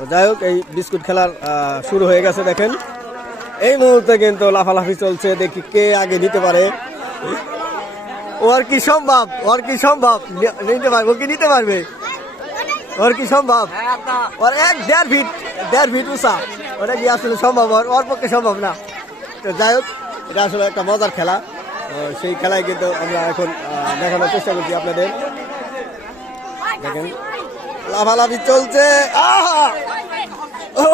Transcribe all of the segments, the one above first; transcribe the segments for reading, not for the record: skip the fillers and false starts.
তো যাই হোক, এই বিস্কুট খেলার শুরু হয়ে গেছে। দেখেন এই মুহূর্তে কিন্তু লাফালাফি চলছে, দেখি কে আগে নিতে পারে। ওর কি সম্ভব, ওর কি সম্ভব নিতে পারবে, ও কি নিতে পারবে, ওর কি সম্ভব? ওর 1.5 ফিট উঁচা, ওটা কি আসলে সম্ভব? ওর পক্ষে সম্ভব না। তো যাই হোক, এটা আসলে একটা মজার খেলা। সেই খেলায় কিন্তু আমরা এখন দেখানোর চেষ্টা করছি আপনাদের। দেখেন লাফালাফি চলছে। ও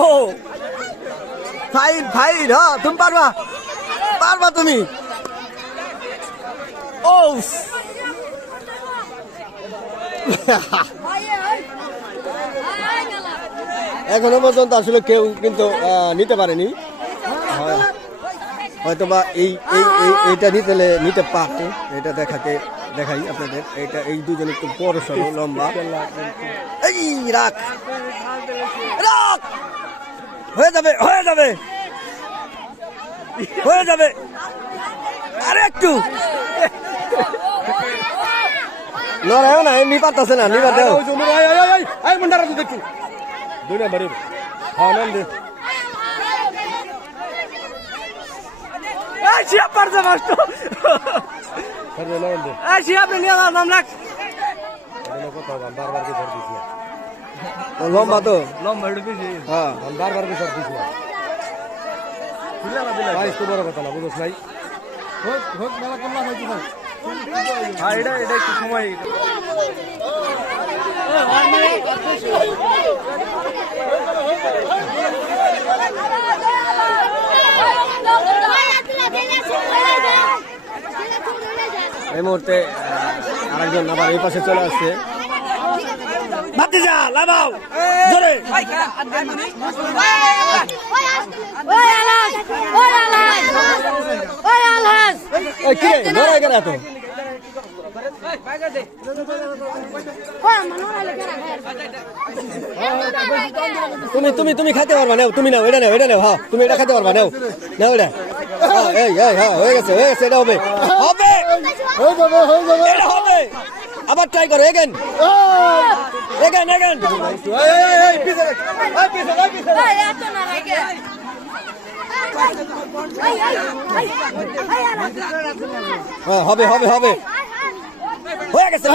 ফাইন ফাইন, হ্যাঁ তুমি পারবা, পারবা তুমি। ও এখনো পর্যন্ত আসলে কেউ কিন্তু নিতে পারেনি, হয়তো বা এইটা নিতে পারতো। এটা দেখাই আপনাদের। এই দুজন একটু বড় সড়ো লম্বা। এই রাখ রাখ, হয়ে যাবে হয়ে যাবে হয়ে যাবে, আরে একটু লড়াইও না, এমনি পারতেছে না, নিবার দেও। লম্বা তো, লম্বা হ্যাঁ, বারবার বিষয় দিচ্ছি বড় কথা না, বুঝছ নাই। এটা একটু সময় এই মুহূর্তে আরেকজন আবার এই পাশে চলে আসছে। ভাতিজা লাগাও জোরে, কি রে লড়াই কেন এত? তুমি তুমি তুমি খাইতে পারবা, নেও তুমি, নাও এটা, নেও এটা, নেও। হ্যাঁ তুমি এটা খাইতে পারবা, নেও নাও এটা। এই হ্যাঁ হয়ে গেছে হয়ে গেছে, এটা হবে হবে এটা হবে। আবার ট্রাই করো, এগেন এগেন এগেন। হ্যাঁ হবে হবে হবে, হয়ে গেছে।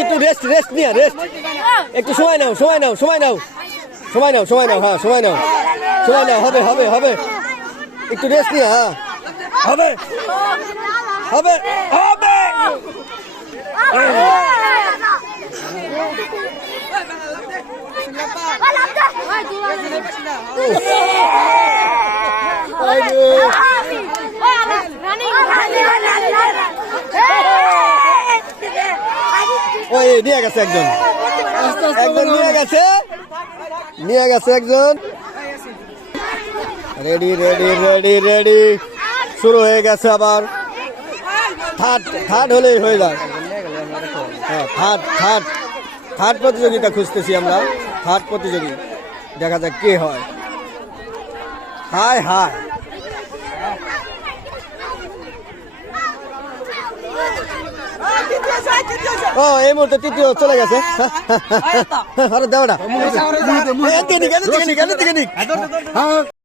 একটু রেস্ট রেস্ট নিয়ে রেস্ট, একটু সময় নাও সময় নাও সময় নাও সময় নাও সময় নাও, হ্যাঁ সময় নাও সময় নাও, হবে হবে হবে, একটু রেস্ট নিয়ে, হ্যাঁ হবে হবে হবে। ওই নিয়ে গেছে একজন, একজন নিয়ে গেছে একজন। রেডি রেডি রেডি রেডি, শুরু হয়ে গেছে আবার। থার্ড হলেই হয়ে যায়। হ্যাঁ থার্ড প্রতিযোগিতা খুঁজতেছি আমরা, থার্ড প্রতিযোগী। দেখা যাক কে হয়। হাই হাই, ও এই মুহূর্তে তৃতীয় চলে গেছে। আরে দেওয়া